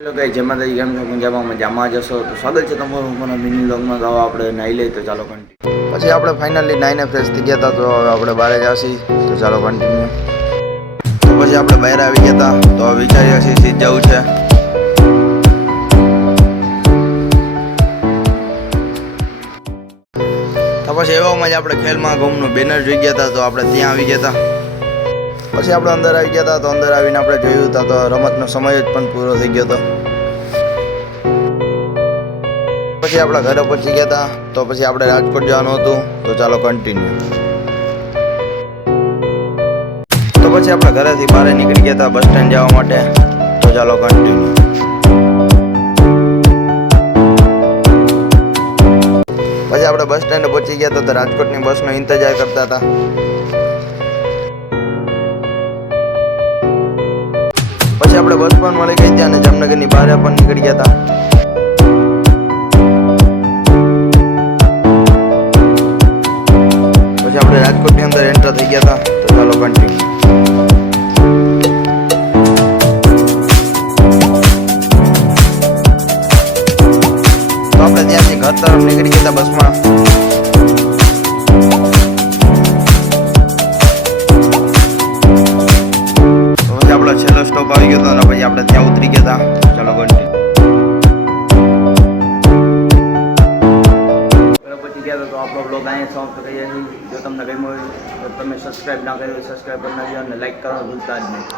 Hello guys, જય માતાજી. કેમ છો? મજામાં જશો તો સ્વાગત છે તમારું મને મિની વ્લોગમાં. તો આપણે નાહી લઈએ તો ચાલો કન્ટિન્યુ. પછી આપણે ફાઇનલી નાહીને ફ્રેશ થઈ ગયા હતા, તો હવે આપણે બહાર જઈશું તો ચાલો કન્ટિન્યુ. તો પછી આપણે બહાર આવી ગયા હતા, તો વિચારીએ છીએ સીધ જવું છે. તો પછી એવામાં જ આપણે ખેલમાં ગામનું બેનર જોઈ ગયા હતા, તો આપણે ત્યાં આવી ગયા હતા. પછી આપણે અંદર આવી ગયા હતા, તો અંદર આવીને આપણે જોયું હતા તો રમતનો સમય જ પણ પૂરો થઈ ગયો હતો. પછી આપણા ઘરે પહોંચી ગયા હતા, તો પછી આપણે રાજકોટ જવાનું હતું, તો ચાલો કન્ટિન્યુ. તો પછી આપણા ઘરેથી બહાર નીકળી ગયા હતા બસ સ્ટેન્ડ જવા માટે, તો ચાલો કન્ટિન્યુ. પછી આપણે બસ સ્ટેન્ડ પહોંચી ગયા હતા, તો રાજકોટની બસનો ઇંતજાર કરતા હતા. પછી આપણે બસ પણ મળી ગઈ હતી અને જામનગરની બહાર પણ નીકળી ગયા હતા. પછી આપણે રાજકોટની અંદર એન્ટર થઈ ગયા હતા, તો ચાલો કન્ટિન્યુ. તો આપણે ત્યાંથી ઘર તરફ નીકળી ગયા હતા બસમાં. તો પછી આપણો છેલ્લો સ્ટોપ આવી ગયો હતો અને પછી આપણે ત્યાં ઉતરી ગયા હતા, ચાલો કન્ટિન્યુ. પછી ગયા તો આપણો બ્લોગ અહીંયા સમાપ્ત કરીએ છીએ. જો તમને ગમ્યો હોય તો તમે સબસ્ક્રાઈબ ના કર્યું સબસ્ક્રાઈબ કરી નાખજો અને લાઈક કરવાનું ભૂલતા જ નહીં.